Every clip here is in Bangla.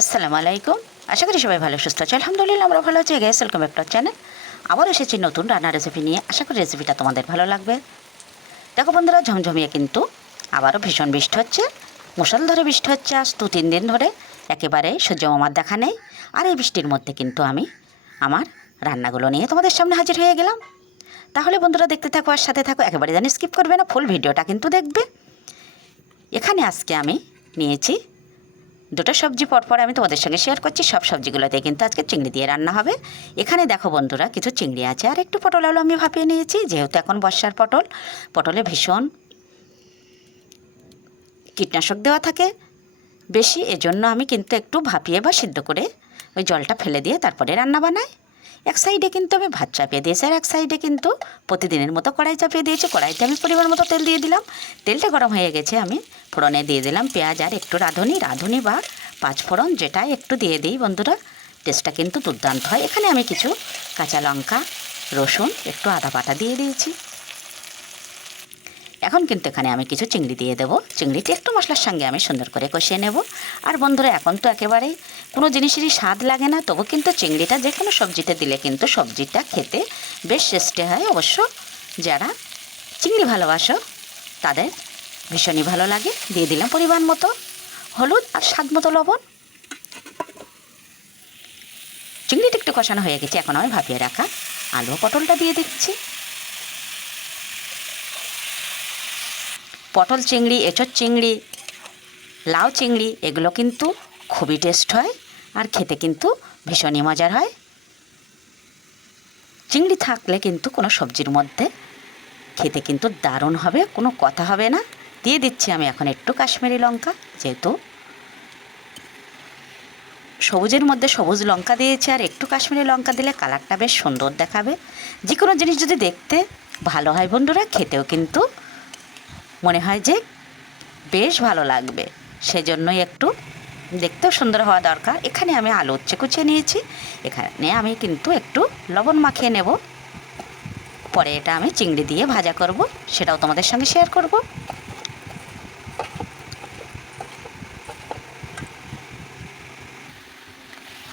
আসসালামু আলাইকুম। আশা করি সবাই ভালো, সুস্থ আছে। আলহামদুলিল্লাহ, আমরা ভালো আছি। Guys welcome back to channel আবার এসেছি নতুন রান্নার রেসিপি নিয়ে। আশা করি রেসিপিটা তোমাদের ভালো লাগবে। দেখো বন্ধুরা, ঝমঝমিয়ে কিন্তু আবারও ভীষণ বৃষ্টি হচ্ছে। মুসলধারে বৃষ্টি হচ্ছে আজ দু তিন দিন ধরে। একেবারে সূর্য মামার দেখা নেই। আর এই বৃষ্টির মধ্যে কিন্তু আমি আমার রান্নাগুলো নিয়ে তোমাদের সামনে হাজির হয়ে গেলাম। তাহলে বন্ধুরা, দেখতে থাকো আর সাথে থাকো। একেবারে জানি স্কিপ করবে না। ফুল ভিডিওটা কিন্তু দেখবে। এখানে আজকে আমি নিয়েছি দুটো সবজি পরপর আমি তোমাদের সঙ্গে শেয়ার করছি, সব সবজিগুলোতে কিন্তু আজকে চিংড়ি দিয়ে রান্না হবে। এখানে দেখো বন্ধুরা, কিছু চিংড়ি আছে আর একটু পটল আলু আমি ভাপিয়ে নিয়েছি, যেহেতু এখন বর্ষার পটল। পটলে ভীষণ কীটনাশক দেওয়া থাকে। বেশি এজন্য আমি কিন্তু একটু ভাপিয়ে বা সিদ্ধ করে ওই জলটা ফেলে দিয়ে তারপরে রান্না বানাই। এক সাইডে কিন্তু আমি ভাত চাপিয়ে দিয়েছি আর এক সাইডে কিন্তু প্রতিদিনের মতো কড়াই চাপিয়ে দিয়েছি। কড়াইতে আমি পরিমাণ মতো তেল দিয়ে দিলাম। তেলটা গরম হয়ে গেছে, আমি ফোড়নে দিয়ে দিলাম পেঁয়াজ আর একটু রাঁধুনি। রাঁধুনি বা পাঁচ ফোড়ন যেটা একটু দিয়ে দিই বন্ধুরা, টেস্টটা কিন্তু দুর্দান্ত হয়। এখানে আমি কিছু কাঁচা লঙ্কা, রসুন, একটু আদা বাটা দিয়ে দিয়েছি। এখন কিন্তু এখানে আমি কিছু চিংড়ি দিয়ে দেবো। চিংড়িটি একটু মশলার সঙ্গে আমি সুন্দর করে কষিয়ে নেব। আর বন্ধুরা, এখন তো একেবারেই কোনো জিনিসেরই স্বাদ লাগে না, তবু কিন্তু চিংড়িটা যে কোনো সবজিতে দিলে কিন্তু সবজিটা খেতে বেশ টেস্টি হয়। অবশ্য যারা চিংড়ি ভালোবাসো, তাদের ভীষণই ভালো লাগে। দিয়ে দিলাম পরিমাণ মতো হলুদ আর স্বাদ মতো লবণ। চিংড়িটা একটু কষানো হয়ে গেছে, এখন আমি ভাপিয়ে রাখা আলু পটলটা দিয়ে দিচ্ছি। পটল চিংড়ি এঁচোর চিংড়ি, লাউ চিংড়ি, এগুলো কিন্তু খুবই টেস্ট হয় আর খেতে কিন্তু ভীষণই মজার হয়। চিংড়ি থাকলে কিন্তু কোনো সবজির মধ্যে খেতে কিন্তু দারুণ হবে, কোনো কথা হবে না। দিয়ে দিচ্ছি আমি এখন একটু কাশ্মীরি লঙ্কা, যেহেতু সবুজের মধ্যে সবুজ লঙ্কা দিয়েছি, আর একটু কাশ্মীরি লঙ্কা দিলে কালারটা বেশ সুন্দর দেখাবে। যে কোনো জিনিস যদি দেখতে ভালো হয় বন্ধুরা, খেতেও কিন্তু মনে হয় যে বেশ ভালো লাগবে। সেজন্যই একটু দেখতেও সুন্দর হওয়া দরকার। এখানে আমি আলু উচ্ছে কুচিয়ে নিয়েছি। এখানে আমি কিন্তু একটু লবণ মাখিয়ে নেব। পরে এটা আমি চিংড়ি দিয়ে ভাজা করব। সেটাও তোমাদের সঙ্গে শেয়ার করব।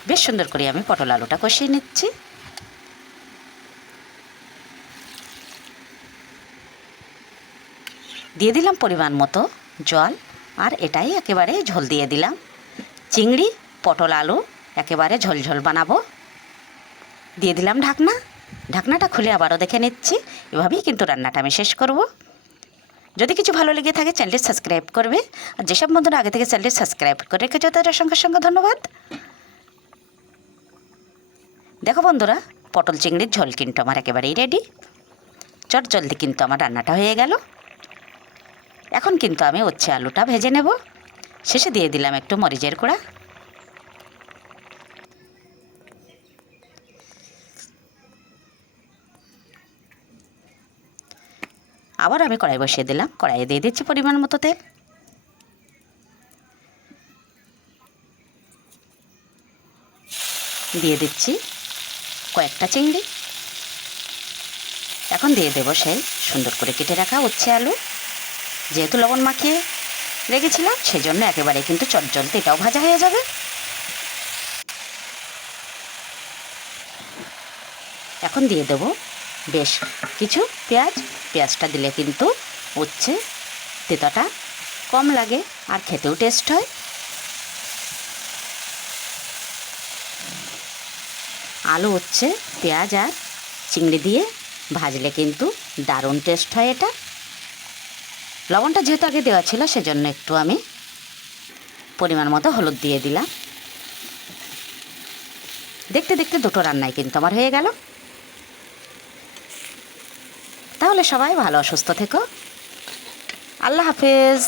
বেশ সুন্দর করে আমি পটল আলুটা কষিয়ে নিচ্ছি। দিয়ে দিলাম পরিমাণ মতো জল। আর এটাই একেবারে ঝোল দিয়ে দিলাম। চিংড়ি, পটল, আলু, একেবারে ঝোল ঝোল বানাবো। দিয়ে দিলাম ঢাকনা। ঢাকনাটা খুলে আবারও দেখে নিচ্ছি। এভাবেই কিন্তু রান্নাটা আমি শেষ করব। যদি কিছু ভালো লেগে থাকে, চ্যানেলটি সাবস্ক্রাইব করবে। আর যেসব বন্ধুরা আগে থেকে চ্যানেলটি সাবস্ক্রাইব করে রেখেছে, তাদের সঙ্গে সঙ্গে ধন্যবাদ। দেখো বন্ধুরা, পটল চিংড়ির ঝোল কিন্তু আমার একেবারেই রেডি। চট জলদি কিন্তু আমার রান্নাটা হয়ে গেল। এখন কিন্তু আমি হচ্ছে আলুটা ভেজে নেব। শেষে দিয়ে দিলাম একটু মরিচের গুঁড়া। আবার আমি কড়াই বসিয়ে দিলাম। কড়াইয়ে দিয়ে দিচ্ছি পরিমাণ মতো তেল। দিয়ে দিচ্ছি কয়েকটা চিংড়ি। এখন দিয়ে দেবো সেই সুন্দর করে কেটে রাখা উচ্ছে আলু। যেহেতু লবণ মাখিয়ে রেখেছিলাম সেজন্য একেবারে কিন্তু চটজলতে এটাও ভাজা হয়ে যাবে। এখন দিয়ে দেব বেশ কিছু পেঁয়াজ। পেঁয়াজটা দিলে কিন্তু উচ্ছে তেতাটা কম লাগে আর খেতেও টেস্ট হয়। আলু হচ্ছে পেঁয়াজ আর চিংড়ি দিয়ে ভাজলে কিন্তু দারুণ টেস্ট হয় এটা। লবণটা যেহেতু আগে দেওয়া ছিল, সেজন্য একটু আমি পরিমাণ মতো হলুদ দিয়ে দিলাম। দেখতে দেখতে দুটো রান্নাই কিন্তু আমার হয়ে গেল। তাহলে সবাই ভালো অসুস্থ থেকো। আল্লাহ হাফেজ।